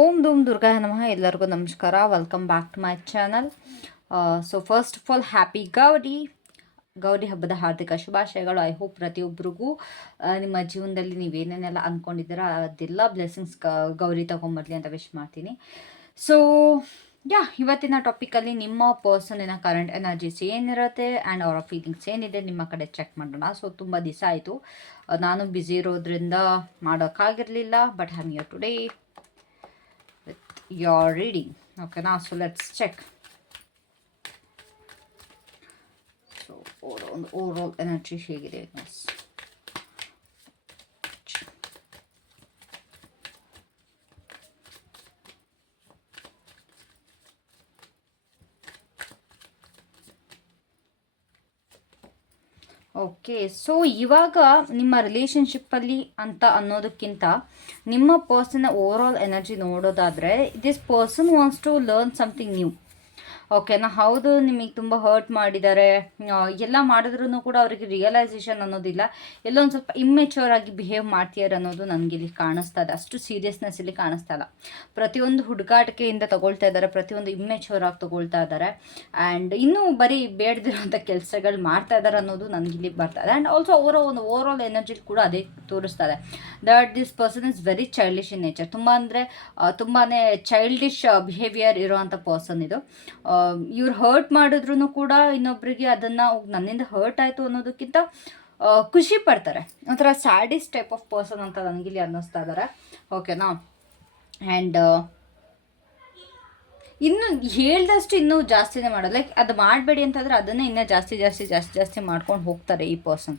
ಓಂ ಧೂಮ್ ದುರ್ಗಾಯ ನಮಃ. ಎಲ್ಲರಿಗೂ ನಮಸ್ಕಾರ. Welcome back to my channel. So first of all happy Gauri ಹಬ್ಬದ ಹಾರ್ದಿಕ ಶುಭಾಶಯಗಳು. ಐ ಹೋಪ್ ಪ್ರತಿಯೊಬ್ಬರಿಗೂ ನಿಮ್ಮ ಜೀವನದಲ್ಲಿ ನೀವೇನೇನೆಲ್ಲ ಅಂದ್ಕೊಂಡಿದ್ದೀರಾ ಅದೆಲ್ಲ ಬ್ಲೆಸ್ಸಿಂಗ್ಸ್ ಗೌರಿ ತೊಗೊಂಬರ್ಲಿ ಅಂತ ವಿಶ್ ಮಾಡ್ತೀನಿ. ಸೊ ಇವತ್ತಿನ ಟಾಪಿಕಲ್ಲಿ ನಿಮ್ಮ ಪರ್ಸನಿನ ಕರೆಂಟ್ ಎನರ್ಜೀಸ್ ಏನಿರುತ್ತೆ ಆ್ಯಂಡ್ ಅವರ ಫೀಲಿಂಗ್ಸ್ ಏನಿದೆ ನಿಮ್ಮ ಕಡೆ ಚೆಕ್ ಮಾಡೋಣ. ಸೊ ತುಂಬ ದಿವಸ ಆಯಿತು, ನಾನು ಬ್ಯುಸಿ ಇರೋದ್ರಿಂದ ಮಾಡೋಕ್ಕಾಗಿರಲಿಲ್ಲ, but I am here today with your reading. Okay, now so let's check. So overall energy ಹೇಗಿದೆ guys. ಓಕೆ, ಸೊ ಇವಾಗ ನಿಮ್ಮ ರಿಲೇಷನ್ಶಿಪ್ಪಲ್ಲಿ ಅಂತ ಅನ್ನೋದಕ್ಕಿಂತ ನಿಮ್ಮ ಪರ್ಸನ್ನ ಓವರಾಲ್ ಎನರ್ಜಿ ನೋಡೋದಾದರೆ, this person wants to learn something new. ಓಕೆನಾ? ಹೌದು, ನಿಮಗೆ ತುಂಬ ಹರ್ಟ್ ಮಾಡಿದ್ದಾರೆ, ಎಲ್ಲ ಮಾಡಿದ್ರೂ ಕೂಡ ಅವರಿಗೆ ರಿಯಲೈಸೇಷನ್ ಅನ್ನೋದಿಲ್ಲ. ಎಲ್ಲೊಂದು ಸ್ವಲ್ಪ ಇಮ್ಮೆಚ್ಯೂರ್ ಆಗಿ ಬಿಹೇವ್ ಮಾಡ್ತೀಯಾರ ಅನ್ನೋದು ನನಗೆ ಇಲ್ಲಿ ಕಾಣಿಸ್ತಾ ಇದೆ. ಅಷ್ಟು ಸೀರಿಯಸ್ನೆಸ್ ಇಲ್ಲಿ ಕಾಣಿಸ್ತಾ ಇಲ್ಲ. ಪ್ರತಿಯೊಂದು ಹುಡುಗಾಟಿಕೆಯಿಂದ ತಗೊಳ್ತಾ ಇದ್ದಾರೆ, ಪ್ರತಿಯೊಂದು ಇಮ್ಮೆಚ್ಯೂರ್ ಆಗಿ ತಗೊಳ್ತಾ ಇದ್ದಾರೆ, ಆ್ಯಂಡ್ ಇನ್ನೂ ಬರೀ ಬೇಡದಿರೋಂಥ ಕೆಲಸಗಳು ಮಾಡ್ತಾ ಇದ್ದಾರೆ ಅನ್ನೋದು ನನಗಿಲ್ಲಿ ಬರ್ತಾ ಇದೆ. ಆ್ಯಂಡ್ ಆಲ್ಸೋ ಅವರ ಒಂದು ಓವರಾಲ್ ಎನರ್ಜಿ ಕೂಡ ಅದೇ ತೋರಿಸ್ತಾ ಇದೆ that this person is very childish in nature. ತುಂಬಾ ಚೈಲ್ಡಿಶ್ ಬಿಹೇವಿಯರ್ ಇರೋವಂಥ ಪರ್ಸನ್ ಇದು. ಇವ್ರು ಹರ್ಟ್ ಮಾಡಿದ್ರು ಕೂಡ ಇನ್ನೊಬ್ಬರಿಗೆ ಅದನ್ನು ನನ್ನಿಂದ ಹರ್ಟ್ ಆಯಿತು ಅನ್ನೋದಕ್ಕಿಂತ ಖುಷಿ ಪಡ್ತಾರೆ. ಒಂಥರ ಸ್ಯಾಡಿಸ್ಟ್ ಟೈಪ್ ಆಫ್ ಪರ್ಸನ್ ಅಂತ ನನಗಿಲ್ಲಿ ಅನ್ನಿಸ್ತಾ ಇದ್ದಾರೆ. ಓಕೆನಾ? ಆ್ಯಂಡ್ ಇನ್ನು ಹೇಳ್ದಷ್ಟು ಇನ್ನೂ ಜಾಸ್ತಿನೇ ಮಾಡೋದು. ಲೈಕ್ ಅದು ಮಾಡಬೇಡಿ ಅಂತಂದರೆ ಅದನ್ನೇ ಇನ್ನೂ ಜಾಸ್ತಿ ಮಾಡ್ಕೊಂಡು ಹೋಗ್ತಾರೆ ಈ ಪರ್ಸನ್.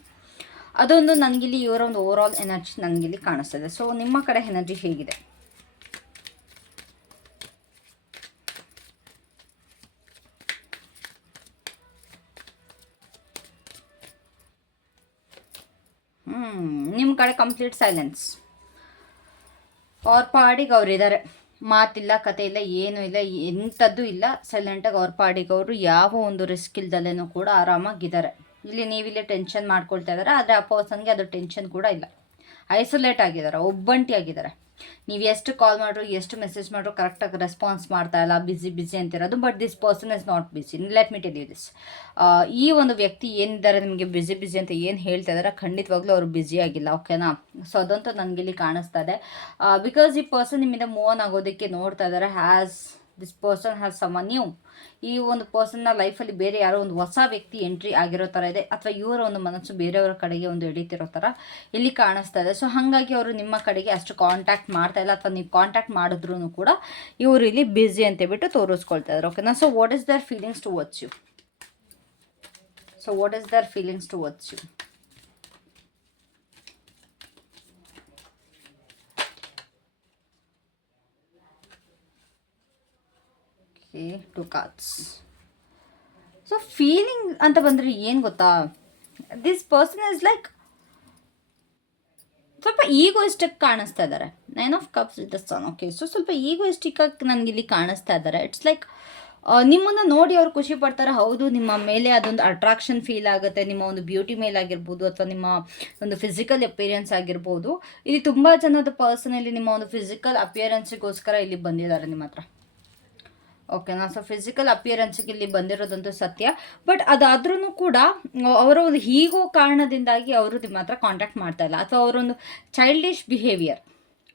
ಅದೊಂದು ನನಗಿಲ್ಲಿ ಇವರ ಒಂದು ಓವರಾಲ್ ಎನರ್ಜಿ ನನಗಿಲ್ಲಿ ಕಾಣಿಸ್ತದೆ. ಸೊ ನಿಮ್ಮ ಕಡೆ ಎನರ್ಜಿ ಹೇಗಿದೆ? ನಿಮ್ಮ ಕಡೆ ಕಂಪ್ಲೀಟ್ ಸೈಲೆನ್ಸ್. ಅವ್ರ ಪಾಡಿಗೆ ಅವ್ರು ಇದ್ದಾರೆ, ಮಾತಿಲ್ಲ, ಕತೆ ಇಲ್ಲ, ಏನೂ ಇಲ್ಲ, ಎಂಥದ್ದು ಇಲ್ಲ. ಸೈಲೆಂಟಾಗಿ ಅವ್ರ ಪಾಡಿಗೆ ಅವರು ಯಾವ ಒಂದು ರಿಸ್ಕ್ ಇಲ್ದಲೇನೂ ಕೂಡ ಆರಾಮಾಗಿದ್ದಾರೆ. ಇಲ್ಲಿ ನೀವಿಲ್ಲೇ ಟೆನ್ಷನ್ ಮಾಡ್ಕೊಳ್ತಾ ಇದ್ದಾರೆ, ಆದರೆ ಆ ಪರ್ಸನ್ಗೆ ಅದು ಟೆನ್ಷನ್ ಕೂಡ ಇಲ್ಲ. ಐಸೋಲೇಟ್ ಆಗಿದ್ದಾರೆ, ಒಬ್ಬಂಟಿ ಆಗಿದ್ದಾರೆ. ನೀವು ಎಷ್ಟು ಕಾಲ್ ಮಾಡ್ರು, ಎಷ್ಟು ಮೆಸೇಜ್ ಮಾಡ್ರು ಕರೆಕ್ಟಾಗಿ ರೆಸ್ಪಾನ್ಸ್ ಮಾಡ್ತಾ ಇಲ್ಲ, ಬಿಸಿ ಅಂತಿರೋದು. But this person is not busy. Let me tell you this. ಈ ಒಂದು ವ್ಯಕ್ತಿ ಏನಿದ್ದಾರೆ ನಿಮಗೆ ಬಿಸಿ ಅಂತ ಏನು ಹೇಳ್ತಾ ಇದ್ದಾರೆ, ಖಂಡಿತವಾಗ್ಲೂ ಅವರು ಬ್ಯುಸಿ ಆಗಿಲ್ಲ. ಓಕೆನಾ? ಸೊ ಅದಂತೂ ನನಗಿಲ್ಲಿ ಕಾಣಿಸ್ತಾ ಇದೆ. ಬಿಕಾಸ್ ಈ ಪರ್ಸನ್ ನಿಮ್ಮಿಂದ ಮೂವ್ ಆನ್ ಆಗೋದಕ್ಕೆ ನೋಡ್ತಾ ಇದ್ದಾರೆ. This person has someone new. ಈ ಒಂದು ಪರ್ಸನ್ನ ಲೈಫಲ್ಲಿ ಬೇರೆ ಯಾರೋ ಒಂದು ಹೊಸ ವ್ಯಕ್ತಿ ಎಂಟ್ರಿ ಆಗಿರೋ ಥರ ಇದೆ, ಅಥವಾ ಇವರ ಒಂದು ಮನಸ್ಸು ಬೇರೆಯವರ ಕಡೆಗೆ ಒಂದು ಎಳೀತಿರೋ ಥರ ಇಲ್ಲಿ ಕಾಣಿಸ್ತಾ ಇದೆ. ಸೊ ಹಾಗಾಗಿ ಅವರು ನಿಮ್ಮ ಕಡೆಗೆ ಅಷ್ಟು ಕಾಂಟ್ಯಾಕ್ಟ್ ಮಾಡ್ತಾ ಇಲ್ಲ, ಅಥವಾ ನೀವು ಕಾಂಟ್ಯಾಕ್ಟ್ ಮಾಡಿದ್ರೂ ಕೂಡ ಇವರು ಇಲ್ಲಿ ಬ್ಯುಸಿ ಅಂತ ಬಿಟ್ಟು ತೋರಿಸ್ಕೊಳ್ತಾ ಇದ್ದಾರೆ. ಓಕೆನಾ? So what is their feelings towards you? Two cards. So feeling ಅಂತ ಬಂದರೆ ಏನು ಗೊತ್ತಾ, ದಿಸ್ ಪರ್ಸನ್ ಇಸ್ ಲೈಕ್ ಸ್ವಲ್ಪ ಈಗೋಯಿಸ್ಟಿಕ್ ಕಾಣಿಸ್ತಾ ಇದ್ದಾರೆ. 9 of Cups with the sun. Okay, so ಸ್ವಲ್ಪ ಈಗೋಯಿಸ್ಟಿಕ್ ಆಗಿ ನನಗಿಲ್ಲಿ ಕಾಣಿಸ್ತಾ ಇದ್ದಾರೆ. ಇಟ್ಸ್ ಲೈಕ್ ನಿಮ್ಮನ್ನು ನೋಡಿ ಅವ್ರು ಖುಷಿ ಪಡ್ತಾರೆ. ಹೌದು, ನಿಮ್ಮ ಮೇಲೆ ಅದೊಂದು ಅಟ್ರಾಕ್ಷನ್ ಫೀಲ್ ಆಗುತ್ತೆ, ನಿಮ್ಮ ಒಂದು ಬ್ಯೂಟಿ ಮೇಲೆ ಆಗಿರ್ಬೋದು, ಅಥವಾ ನಿಮ್ಮ ಒಂದು ಫಿಸಿಕಲ್ ಅಪಿಯರೆನ್ಸ್ ಆಗಿರ್ಬೋದು. ಇಲ್ಲಿ ತುಂಬ ಜನದ ಪರ್ಸನಲ್ಲಿ ನಿಮ್ಮ ಒಂದು ಫಿಸಿಕಲ್ ಅಪಿಯರೆನ್ಸಿಗೋಸ್ಕರ ಇಲ್ಲಿ ಬಂದಿದ್ದಾರೆ ನಿಮ್ಮ ಹತ್ರ. ಓಕೆನಾ? ಸೊ ಫಿಸಿಕಲ್ ಅಪಿಯರೆನ್ಸ್ಗೆ ಇಲ್ಲಿ ಬಂದಿರೋದಂತೂ ಸತ್ಯ. ಬಟ್ ಅದಾದ್ರೂ ಕೂಡ ಅವರ ಒಂದು ಹೀಗೋ ಕಾರಣದಿಂದಾಗಿ ಅವರು ನಿಮ್ಮ ಹತ್ರ ಕಾಂಟ್ಯಾಕ್ಟ್ ಮಾಡ್ತಾ ಇಲ್ಲ, ಅಥವಾ ಅವರೊಂದು ಚೈಲ್ಡಿಶ್ ಬಿಹೇವಿಯರ್,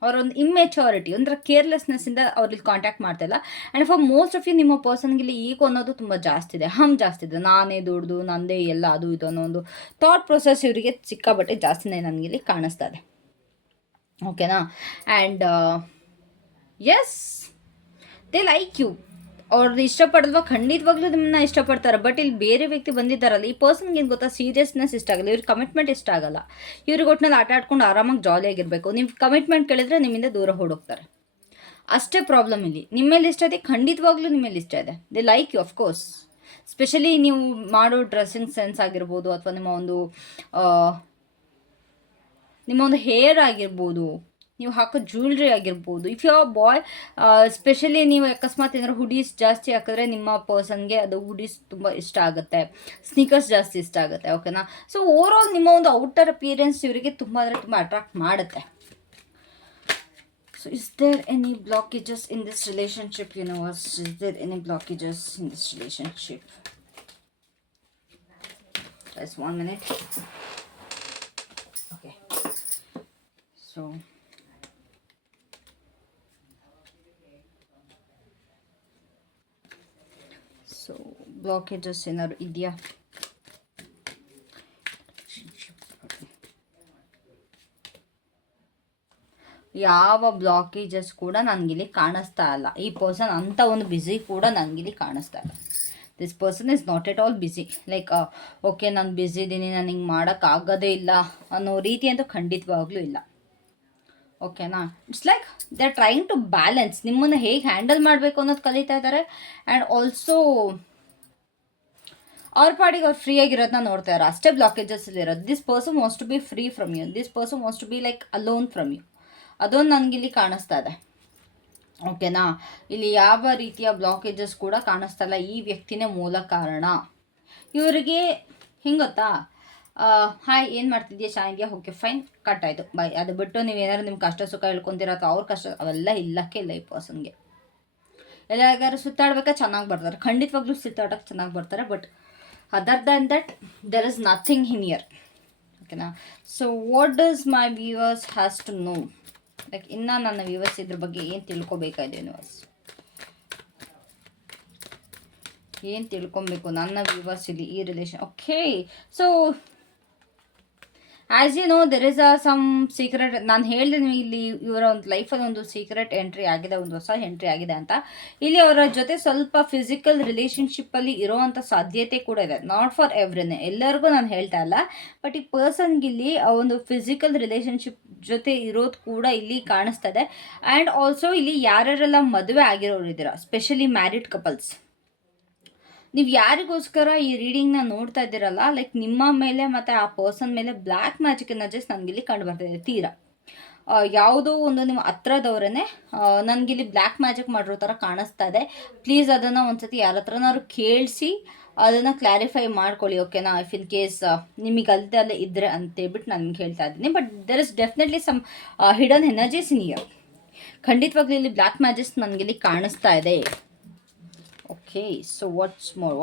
ಅವರೊಂದು ಇಮ್ಮೆಚ್ಯೂರಿಟಿ, ಒಂಥರ ಕೇರ್ಲೆಸ್ನೆಸ್ಸಿಂದ ಅವ್ರಲ್ಲಿ ಕಾಂಟ್ಯಾಕ್ಟ್ ಮಾಡ್ತಾ ಇಲ್ಲ. And for most of you ನಿಮ್ಮ ಪರ್ಸನ್ಗೆ ಇಲ್ಲಿ ಈಗೋ ಅನ್ನೋದು ತುಂಬ ಜಾಸ್ತಿ ಇದೆ, ಜಾಸ್ತಿ ಇದೆ. ನಾನೇ ದೊಡ್ಡದು, ನಂದೇ ಎಲ್ಲ, ಅದು ಇದು ಅನ್ನೋ ಒಂದು ಥಾಟ್ ಪ್ರೊಸೆಸ್ ಇವರಿಗೆ ಸಿಕ್ಕಾಬಟ್ಟೆ ಜಾಸ್ತಿನೇ ನನಗಿಲ್ಲಿ ಕಾಣಿಸ್ತಾ ಇದೆ. ಓಕೆನಾ? And yes, they like you. ಅವ್ರದ್ದು ಇಷ್ಟಪಡಲ್ವಾ? ಖಂಡಿತವಾಗ್ಲೂ ನಿಮ್ಮನ್ನ ಇಷ್ಟಪಡ್ತಾರೆ. ಬಟ್ ಇಲ್ಲಿ ಬೇರೆ ವ್ಯಕ್ತಿ ಬಂದಿದ್ದಾರಲ್ಲ, ಈ ಪರ್ಸನ್ಗೆ ಏನು ಗೊತ್ತಾ, ಸೀರಿಯಸ್ನೆಸ್ ಇಷ್ಟ ಆಗಲ್ಲ, ಇವ್ರಿಗೆ ಕಮಿಟ್ಮೆಂಟ್ ಇಷ್ಟ ಆಗಲ್ಲ. ಇವ್ರಿಗೆ ಒಟ್ಟಿನಲ್ಲಿ ಆಟ ಆಡ್ಕೊಂಡು ಆರಾಮಾಗಿ ಜಾಲಿಯಾಗಿರಬೇಕು. ನೀವು ಕಮಿಟ್ಮೆಂಟ್ ಕೇಳಿದ್ರೆ ನಿಮ್ಮಿಂದ ದೂರ ಹೊಡೋಗ್ತಾರೆ. ಅಷ್ಟೇ ಪ್ರಾಬ್ಲಮ್ ಇಲ್ಲಿ. ನಿಮ್ಮೇಲೆ ಇಷ್ಟ ಇದೆ, ಖಂಡಿತವಾಗ್ಲೂ ನಿಮ್ಮೇಲೆ ಇಷ್ಟ ಇದೆ. They like you of course. Specially ನೀವು ಮಾಡೋ ಡ್ರೆಸ್ಸಿಂಗ್ ಸೆನ್ಸ್ ಆಗಿರ್ಬೋದು, ಅಥವಾ ನಿಮ್ಮ ಒಂದು ಹೇರ್ ಆಗಿರ್ಬೋದು, ನೀವು ಹಾಕೋ ಜ್ಯುವೆಲ್ರಿ ಆಗಿರ್ಬೋದು. If you are boy, specially ನೀವು ಅಕಸ್ಮಾತ್ ಏನಾದ್ರು ಹುಡೀಸ್ ಜಾಸ್ತಿ ಹಾಕಿದ್ರೆ ನಿಮ್ಮ ಪರ್ಸನ್ಗೆ ಅದು ಹುಡೀಸ್ ತುಂಬ ಇಷ್ಟ ಆಗುತ್ತೆ, ಸ್ನೀಕರ್ಸ್ ಜಾಸ್ತಿ ಇಷ್ಟ ಆಗುತ್ತೆ. ಓಕೆನಾ? ಸೊ ಓವರಾಲ್ ನಿಮ್ಮ ಒಂದು ಔಟರ್ ಅಪಿಯರೆನ್ಸ್ ಇವರಿಗೆ ತುಂಬ ಅಂದರೆ ತುಂಬ ಅಟ್ರಾಕ್ಟ್ ಮಾಡುತ್ತೆ. So is there any blockages in this relationship, universe? Is there any blockages in this relationship? Just 1 minute. Okay. So blockages ಏನಾದ್ರು ಇದೆಯಾ? ಯಾವ ಬ್ಲಾಕೇಜಸ್ ಕೂಡ ನನಗಿಲ್ಲಿ ಕಾಣಿಸ್ತಾ ಇಲ್ಲ. ಈ ಪರ್ಸನ್ ಅಂತ ಒಂದು ಬ್ಯುಸಿ ಕೂಡ ನನಗಿಲ್ಲಿ ಕಾಣಿಸ್ತಾ ಇಲ್ಲ. This person is not at all busy. Like okay ನಾನು ಬ್ಯುಸಿ ಇದ್ದೀನಿ, ನಾನು ಹಿಂಗೆ ಮಾಡೋಕ್ಕಾಗೋದೇ ಇಲ್ಲ ಅನ್ನೋ ರೀತಿ ಅಂತೂ ಖಂಡಿತವಾಗ್ಲೂ ಇಲ್ಲ. ಓಕೆನಾ? It's like they are trying to balance. ನಿಮ್ಮನ್ನು ಹೇಗೆ ಹ್ಯಾಂಡಲ್ ಮಾಡಬೇಕು ಅನ್ನೋದು ಕಲಿತಾ ಇದ್ದಾರೆ. ಆ್ಯಂಡ್ ಆಲ್ಸೋ ಅವ್ರ ಪಾಡಿಗೆ ಅವ್ರು ಫ್ರೀ ಆಗಿರೋದನ್ನ ನೋಡ್ತಾ ಇದ್ದಾರೆ. ಅಷ್ಟೇ ಬ್ಲಾಕೇಜಸ್ ಇರೋದು. This person wants to be free from you. This person wants to be like alone from you. ಅದೊಂದು ನನಗಿಲ್ಲಿ ಕಾಣಿಸ್ತಾ ಇದೆ. ಓಕೆನಾ? ಇಲ್ಲಿ ಯಾವ ರೀತಿಯ ಬ್ಲಾಕೇಜಸ್ ಕೂಡ ಕಾಣಿಸ್ತಾ ಇಲ್ಲ. ಈ ವ್ಯಕ್ತಿನೇ ಮೂಲ ಕಾರಣ. ಇವರಿಗೆ ಹಿಂಗೆ ಗೊತ್ತಾ, ಹಾಯ್ ಏನು ಮಾಡ್ತಿದ್ಯಾ, ಚೆನ್ನಾಗಿದೆಯಾ, ಓಕೆ ಫೈನ್, ಕಟ್ ಆಯಿತು, ಬಾಯ್. ಅದು ಬಿಟ್ಟು ನೀವೇನಾದ್ರು ನಿಮ್ಮ ಕಷ್ಟ ಸುಖ ಹೇಳ್ಕೊತೀರ ಅಥವಾ ಅವ್ರ ಕಷ್ಟ, ಅವೆಲ್ಲ ಇಲ್ಲಕ್ಕೆ ಇಲ್ಲ ಈ ಪರ್ಸನ್ಗೆ. ಎಲ್ಲಾಗಾರು ಸುತ್ತಾಡ್ಬೇಕಾ ಚೆನ್ನಾಗಿ ಬರ್ತಾರೆ, ಖಂಡಿತವಾಗ್ಲೂ ಸುತ್ತಾಡೋಕ್ಕೆ ಚೆನ್ನಾಗಿ ಬರ್ತಾರೆ. But other than that there is nothing in here. ಓಕೆನಾ? So what does my viewers has to know? Like ಇನ್ನು ನನ್ನ ವ್ಯೂವರ್ಸ್ ಇದ್ರ ಬಗ್ಗೆ ಏನು ತಿಳ್ಕೊಬೇಕಾಗಿದೆ ಯೂನಿವರ್ಸ್? ಏನು ತಿಳ್ಕೊಬೇಕು ನನ್ನ ವ್ಯೂವರ್ಸ್ ಇಲ್ಲಿ ಈ relation? Okay, so as you know there is some secret. ನಾನು ಹೇಳಿದೆ ಇಲ್ಲಿ ಇವರ ಒಂದು ಲೈಫಲ್ಲಿ ಒಂದು ಸೀಕ್ರೆಟ್ ಎಂಟ್ರಿ ಆಗಿದೆ, ಒಂದು ಹೊಸ ಎಂಟ್ರಿ ಆಗಿದೆ ಅಂತ. ಇಲ್ಲಿ ಅವರ ಜೊತೆ ಸ್ವಲ್ಪ ಫಿಸಿಕಲ್ ರಿಲೇಷನ್ಶಿಪ್ಪಲ್ಲಿ ಇರೋವಂಥ ಸಾಧ್ಯತೆ ಕೂಡ ಇದೆ. ನಾಟ್ ಫಾರ್ ಎವ್ರಿನೆ, ಎಲ್ಲರಿಗೂ ನಾನು ಹೇಳ್ತಾ ಇಲ್ಲ. ಬಟ್ ಈ ಪರ್ಸನ್ಗೆ ಇಲ್ಲಿ ಒಂದು ಫಿಸಿಕಲ್ ರಿಲೇಷನ್ಶಿಪ್ ಜೊತೆ ಇರೋದು ಕೂಡ ಇಲ್ಲಿ ಕಾಣಿಸ್ತಾ ಇದೆ. ಆ್ಯಂಡ್ ಆಲ್ಸೋ ಇಲ್ಲಿ ಯಾರ್ಯಾರೆಲ್ಲ ಮದುವೆ ಆಗಿರೋರು ಇದ್ದೀರಾ, ಸ್ಪೆಷಲಿ ಮ್ಯಾರಿಡ್ ಕಪಲ್ಸ್, ನೀವು ಯಾರಿಗೋಸ್ಕರ ಈ ರೀಡಿಂಗ್ನ ನೋಡ್ತಾ ಇದ್ದೀರಲ್ಲ, ಲೈಕ್ ನಿಮ್ಮ ಮೇಲೆ ಮತ್ತು ಆ ಪರ್ಸನ್ ಮೇಲೆ ಬ್ಲ್ಯಾಕ್ ಮ್ಯಾಜಿಕ್ ಎನರ್ಜೀಸ್ ನನಗಿಲ್ಲಿ ಕಂಡು ಬರ್ತಾಯಿದೆ. ತೀರಾ ಯಾವುದೋ ಒಂದು ನಿಮ್ಮ ಹತ್ರದವರೇ ನನಗಿಲ್ಲಿ ಬ್ಲ್ಯಾಕ್ ಮ್ಯಾಜಿಕ್ ಮಾಡಿರೋ ಥರ ಕಾಣಿಸ್ತಾ ಇದೆ. ಪ್ಲೀಸ್ ಅದನ್ನು ಒಂದ್ಸತಿ ಯಾರ ಹತ್ರನಾದ್ರು ಕೇಳಿಸಿ ಅದನ್ನು ಕ್ಲಾರಿಫೈ ಮಾಡ್ಕೊಳ್ಳಿ. ಓಕೆನಾ? ಇಫ್ ಇನ್ ಕೇಸ್ ನಿಮಗೆ ಅಲ್ಲದೆ ಇದ್ದರೆ ಅಂತೇಳ್ಬಿಟ್ಟು ನಾನು ನಿಮ್ಗೆ ಹೇಳ್ತಾ ಇದ್ದೀನಿ. But there is definitely some hidden energies in here. ಖಂಡಿತವಾಗ್ಲೂ ಇಲ್ಲಿ ಬ್ಲ್ಯಾಕ್ ಮ್ಯಾಜಿಕ್ಸ್ ನನಗಿಲ್ಲಿ ಕಾಣಿಸ್ತಾ ಇದೆ. Okay, so what's more?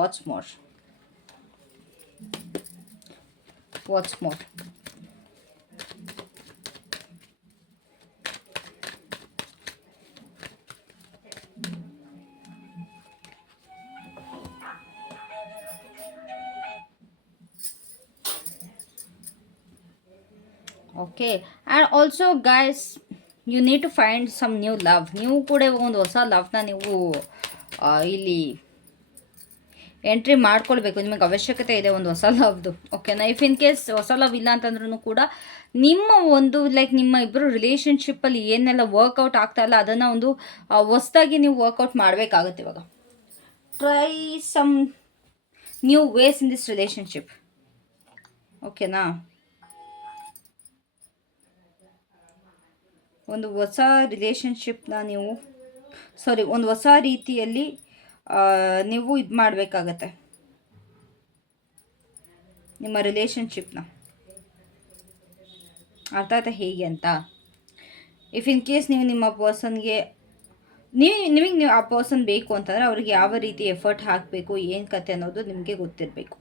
Okay, and also guys, you need to find some new love. ನೀವು ಕೂಡ ಒಂದು ಹೊಸ ಲವ್ನ ನೀವು ಇಲ್ಲಿ ಎಂಟ್ರಿ ಮಾಡ್ಕೊಳ್ಬೇಕು. ನಿಮಗೆ ಅವಶ್ಯಕತೆ ಇದೆ ಒಂದು ಹೊಸ ಲವ್ದು. ಓಕೆನಾ? ಇಫ್ ಇನ್ ಕೇಸ್ ಹೊಸ ಲವ್ ಇಲ್ಲ ಅಂತಂದ್ರೂ ಕೂಡ ನಿಮ್ಮ ಒಂದು ಲೈಕ್ ನಿಮ್ಮ ಇಬ್ಬರು ರಿಲೇಷನ್ಶಿಪ್ಪಲ್ಲಿ ಏನೆಲ್ಲ ವರ್ಕೌಟ್ ಆಗ್ತಾ ಇಲ್ಲ ಅದನ್ನು ಒಂದು ಹೊಸದಾಗಿ ನೀವು ವರ್ಕೌಟ್ ಮಾಡಬೇಕಾಗುತ್ತೆ. ಇವಾಗ try some new ways in this relationship. ಓಕೆನಾ? ಒಂದು ಹೊಸ ರಿಲೇಷನ್ಶಿಪ್ನ ನೀವು ಒಂದು ಹೊಸ ರೀತಿಯಲ್ಲಿ ನೀವು ಇದು ಮಾಡಬೇಕಾಗತ್ತೆ ನಿಮ್ಮ ರಿಲೇಷನ್ಶಿಪ್ನ. ಅರ್ಥ ಆಯ್ತಾ ಹೇಗೆ ಅಂತ? ಇಫ್ ಇನ್ ಕೇಸ್ ನೀವು ನಿಮ್ಮ ಪರ್ಸನ್ಗೆ ನಿಮಗೆ ಆ ಪರ್ಸನ್ ಬೇಕು ಅಂತಂದರೆ ಅವ್ರಿಗೆ ಯಾವ ರೀತಿ ಎಫರ್ಟ್ ಹಾಕಬೇಕು, ಏನು ಕತೆ ಅನ್ನೋದು ನಿಮಗೆ ಗೊತ್ತಿರಬೇಕು.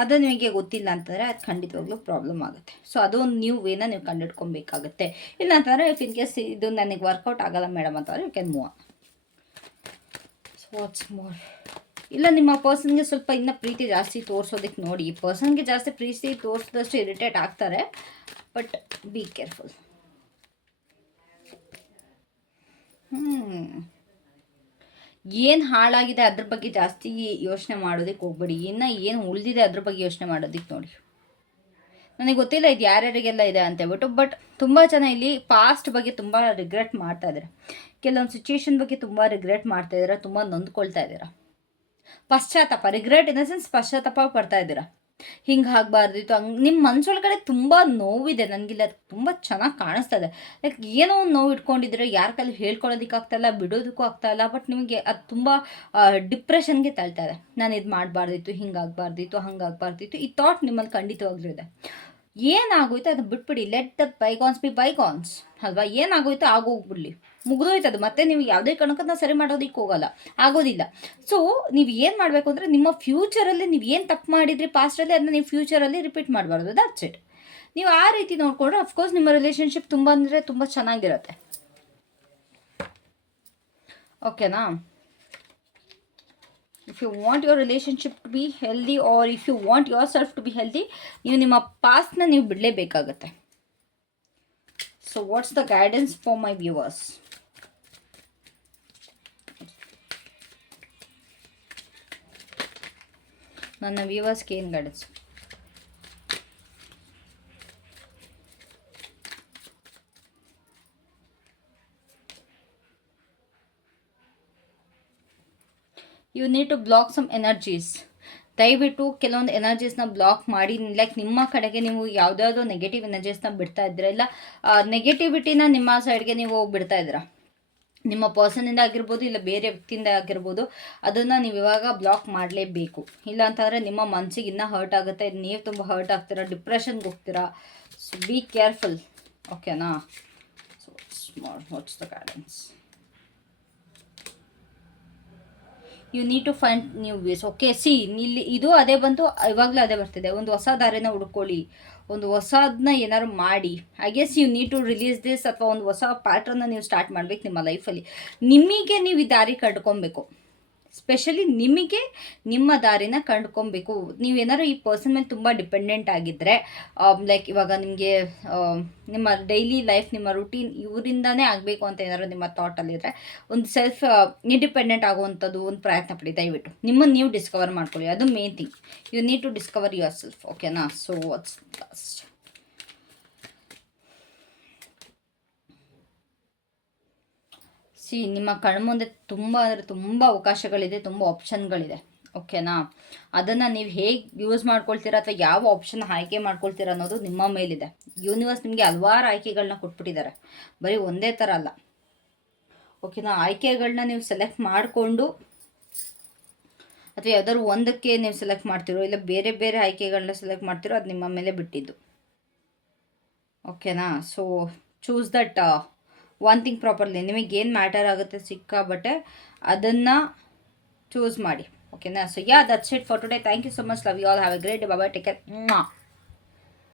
ಅದು ನಿಮಗೆ ಗೊತ್ತಿಲ್ಲ ಅಂತಂದರೆ ಅದು ಖಂಡಿತವಾಗ್ಲೂ ಪ್ರಾಬ್ಲಮ್ ಆಗುತ್ತೆ. ಸೊ ಅದೊಂದು ನ್ಯೂ ವೇನ ನೀವು ಕಂಡುಹಿಡ್ಕೊಬೇಕಾಗತ್ತೆ. ಇಲ್ಲ ಅಂತಂದರೆ ಇಫ್ ಇನ್ ಕೇಸ್ ಇದು ನನಗೆ ವರ್ಕೌಟ್ ಆಗಲ್ಲ ಮೇಡಮ್ ಅಂತಂದರೆ you can move on. What's more? ಇಲ್ಲ ನಿಮ್ಮ ಪರ್ಸನ್ಗೆ ಸ್ವಲ್ಪ ಇನ್ನೂ ಪ್ರೀತಿ ಜಾಸ್ತಿ ತೋರಿಸೋದಕ್ಕೆ ನೋಡಿ. ಈ ಪರ್ಸನ್ಗೆ ಜಾಸ್ತಿ ಪ್ರೀತಿ ತೋರಿಸಿದಷ್ಟು ಇರಿಟೇಟ್ ಆಗ್ತಾರೆ. But be careful. ಏನು ಹಾಳಾಗಿದೆ ಅದ್ರ ಬಗ್ಗೆ ಜಾಸ್ತಿ ಯೋಚನೆ ಮಾಡೋದಕ್ಕೆ ಹೋಗ್ಬೇಡಿ. ಏನು ಉಳಿದಿದೆ ಅದ್ರ ಬಗ್ಗೆ ಯೋಚನೆ ಮಾಡೋದಕ್ಕೆ ನೋಡಿ. ನನಗೆ ಗೊತ್ತಿಲ್ಲ ಇದು ಯಾರ್ಯಾರಿಗೆಲ್ಲ ಇದೆ ಅಂತೇಳ್ಬಿಟ್ಟು. ಬಟ್ ತುಂಬ ಜನ ಇಲ್ಲಿ ಪಾಸ್ಟ್ ಬಗ್ಗೆ ತುಂಬ ರಿಗ್ರೆಟ್ ಮಾಡ್ತಾ ಇದ್ದಾರೆ. ಕೆಲವೊಂದು ಸಿಚುವೇಶನ್ ಬಗ್ಗೆ ತುಂಬ ರಿಗ್ರೆಟ್ ಮಾಡ್ತಾ ಇದ್ದೀರಾ, ತುಂಬ ನೊಂದ್ಕೊಳ್ತಾ ಇದ್ದೀರಾ. ಪಶ್ಚಾತ್ತಾಪ, ರಿಗ್ರೆಟ್ ಇನ್ ದ ಸೆನ್ಸ್ ಪಶ್ಚಾತ್ತಾಪ ಪಡ್ತಾ ಇದ್ದೀರಾ. ಹಿಂಗೆ ಆಗಬಾರ್ದಿತ್ತು, ಹಂಗೆ ನಿಮ್ಮ ಮನಸ್ಸೊಳಗಡೆ ತುಂಬ ನೋವಿದೆ. ನನಗಿಲ್ಲ ತುಂಬ ಚೆನ್ನಾಗಿ ಕಾಣಿಸ್ತಾ ಇದೆ. ಲೈಕ್ ಏನೋ ಒಂದು ನೋವು ಇಟ್ಕೊಂಡಿದ್ರೆ ಯಾರ ಕೈಲಿ ಹೇಳ್ಕೊಳ್ಳೋದಕ್ಕೆ ಆಗ್ತಾಯಿಲ್ಲ, ಬಿಡೋದಕ್ಕೂ ಆಗ್ತಾಯಿಲ್ಲ. ಬಟ್ ನಿಮಗೆ ಅದು ತುಂಬ ಡಿಪ್ರೆಷನ್ಗೆ ತಳ್ತಾ ಇದೆ. ನಾನು ಇದು ಮಾಡಬಾರ್ದಿತ್ತು, ಹಿಂಗಾಗಬಾರ್ದಿತ್ತು, ಹಂಗಾಗಬಾರ್ದಿತ್ತು. ಈ ಥಾಟ್ ನಿಮ್ಮಲ್ಲಿ ಖಂಡಿತವಾಗ್ಲೂ ಇದೆ. ಏನಾಗೋಯ್ತು ಅದು ಬಿಟ್ಬಿಡಿ, let the bygones B bygones ಅಲ್ವಾ. ಏನಾಗೋಯ್ತು ಆಗೋಗ್ಬಿಡ್ಲಿ, ಮುಗಿದೋಯ್ತು ಅದು. ಮತ್ತೆ ನೀವು ಯಾವುದೇ ಕಾರಣಕ್ಕನ್ನ ಸರಿ ಮಾಡೋದಕ್ಕೆ ಹೋಗಲ್ಲ, ಆಗೋದಿಲ್ಲ. ಸೊ ನೀವು ಏನು ಮಾಡಬೇಕು ಅಂದರೆ ನಿಮ್ಮ ಫ್ಯೂಚರಲ್ಲಿ ನೀವು ಏನು ತಪ್ಪು ಮಾಡಿದ್ರಿ ಪಾಸ್ಟಲ್ಲಿ ಅದನ್ನ ನೀವು ಫ್ಯೂಚರಲ್ಲಿ ರಿಪೀಟ್ ಮಾಡಬಾರ್ದು, ದಟ್ಸ್ ಇಟ್. ನೀವು ಆ ರೀತಿ ನೋಡಿಕೊಂಡ್ರೆ ಅಫ್ಕೋರ್ಸ್ ನಿಮ್ಮ ರಿಲೇಷನ್ಶಿಪ್ ತುಂಬ ಅಂದರೆ ತುಂಬ ಚೆನ್ನಾಗಿರುತ್ತೆ. ಓಕೆನಾ? If you want your relationship to be healthy or if you want yourself to be healthy, ನೀವು ನಿಮ್ಮ ಪಾಸ್ಟ್ನ ನೀವು ಬಿಡಲೇಬೇಕಾಗತ್ತೆ. So what's the guidance for my viewers? ನನ್ನ ವ್ಯೂವರ್ಸ್ಗೆ ಏನು guidance? You need to block some energies. ದಯವಿಟ್ಟು ಕೆಲವೊಂದು ಎನರ್ಜೀಸ್ನ ಬ್ಲಾಕ್ ಮಾಡಿ, ಲೈಕ್ ನಿಮ್ಮ ಕಡೆಗೆ ನೀವು ಯಾವುದಾದ್ರು ನೆಗೆಟಿವ್ ಎನರ್ಜೀಸ್ನ ಬಿಡ್ತಾ ಇದ್ದೀರಾ, ಇಲ್ಲ ನೆಗೆಟಿವಿಟಿನ ನಿಮ್ಮ ಸೈಡ್ಗೆ ನೀವು ಬಿಡ್ತಾ ಇದ್ದೀರಾ, ನಿಮ್ಮ ಪರ್ಸನಿಂದ ಆಗಿರ್ಬೋದು ಇಲ್ಲ ಬೇರೆ ವ್ಯಕ್ತಿಯಿಂದ ಆಗಿರ್ಬೋದು, ಅದನ್ನು ನೀವು ಇವಾಗ ಬ್ಲಾಕ್ ಮಾಡಲೇಬೇಕು. ಇಲ್ಲ ಅಂತಂದರೆ ನಿಮ್ಮ ಮನಸ್ಸಿಗೆ ಇನ್ನೂ ಹರ್ಟ್ ಆಗುತ್ತೆ, ನೀವು ತುಂಬ ಹರ್ಟ್ ಆಗ್ತೀರಾ, ಡಿಪ್ರೆಷನ್ಗೆ ಹೋಗ್ತೀರಾ. ಸೊ ಬಿ ಕೇರ್ಫುಲ್, ಓಕೆನಾ? So what's the guidance? You need to find new ways. Okay, see ಇಲ್ಲಿ ಇದು ಅದೇ ಬಂತು, ಇವಾಗಲೂ ಅದೇ ಬರ್ತಿದೆ. ಒಂದು ಹೊಸ ದಾರಿನ ಹುಡ್ಕೊಳ್ಳಿ, ಒಂದು ಹೊಸದನ್ನ ಏನಾದ್ರು ಮಾಡಿ. I guess you need to release this, ಅಥವಾ ಒಂದು ಹೊಸ ಪ್ಯಾಟ್ರನ್ನ ನೀವು ಸ್ಟಾರ್ಟ್ ಮಾಡಬೇಕು ನಿಮ್ಮ ಲೈಫಲ್ಲಿ. ನಿಮಗೆ ನೀವು ಈ ದಾರಿ ಕಂಡುಕೊಬೇಕು, ಸ್ಪೆಷಲಿ ನಿಮಗೆ ನಿಮ್ಮ ದಾರಿನ ಕಂಡುಕೊಬೇಕು. ನೀವೇನಾದ್ರು ಈ ಪರ್ಸನ್ ಮೇಲೆ ತುಂಬ ಡಿಪೆಂಡೆಂಟ್ ಆಗಿದ್ದರೆ, ಲೈಕ್ ಇವಾಗ ನಿಮಗೆ ನಿಮ್ಮ ಡೈಲಿ ಲೈಫ್, ನಿಮ್ಮ ರುಟೀನ್ ಇವರಿಂದನೇ ಆಗಬೇಕು ಅಂತ ಏನಾದ್ರು ನಿಮ್ಮ ಥಾಟಲ್ಲಿದ್ದರೆ, ಒಂದು ಸೆಲ್ಫ್ ಇಂಡಿಪೆಂಡೆಂಟ್ ಆಗುವಂಥದ್ದು ಒಂದು ಪ್ರಯತ್ನ ಪಡಿ. ದಯವಿಟ್ಟು ನಿಮ್ಮನ್ನು ನೀವು ಡಿಸ್ಕವರ್ ಮಾಡ್ಕೊಳ್ಳಿ, ಅದು main thing. You need to discover yourself, ಓಕೆನಾ? So what's lost? ನಿಮ್ಮ ಕಣ್ಮುಂದೆ ತುಂಬ ಅಂದರೆ ತುಂಬ ಅವಕಾಶಗಳಿದೆ, ತುಂಬ ಆಪ್ಷನ್ಗಳಿದೆ, ಓಕೆನಾ? ಅದನ್ನು ನೀವು ಹೇಗೆ ಯೂಸ್ ಮಾಡ್ಕೊಳ್ತೀರಾ ಅಥವಾ ಯಾವ ಆಪ್ಷನ್ ಆಯ್ಕೆ ಮಾಡ್ಕೊಳ್ತೀರಾ ಅನ್ನೋದು ನಿಮ್ಮ ಮೇಲಿದೆ. ಯೂನಿವರ್ಸ್ ನಿಮಗೆ ಹಲವಾರು ಆಯ್ಕೆಗಳನ್ನ ಕೊಟ್ಬಿಟ್ಟಿದ್ದಾರೆ, ಬರೀ ಒಂದೇ ಥರ ಅಲ್ಲ, ಓಕೆನಾ? ಆಯ್ಕೆಗಳನ್ನ ನೀವು ಸೆಲೆಕ್ಟ್ ಮಾಡಿಕೊಂಡು, ಅಥವಾ ಯಾವ್ದಾದ್ರು ಒಂದಕ್ಕೆ ನೀವು ಸೆಲೆಕ್ಟ್ ಮಾಡ್ತಿರೋ ಇಲ್ಲ ಬೇರೆ ಬೇರೆ ಆಯ್ಕೆಗಳನ್ನ ಸೆಲೆಕ್ಟ್ ಮಾಡ್ತಿರೋ, ಅದು ನಿಮ್ಮ ಮೇಲೆ ಬಿಟ್ಟಿದ್ದು, ಓಕೆನಾ? So choose that one thing properly. ನಿಮಗೇನು ಮ್ಯಾಟರ್ ಆಗುತ್ತೆ ಸಿಕ್ಕಾಬಟ್ಟೆ ಅದನ್ನು ಚೂಸ್ ಮಾಡಿ, ಓಕೆನಾ? So yeah, that's it for today. Thank you so much. Love you all. Have a great day. Bye, take care.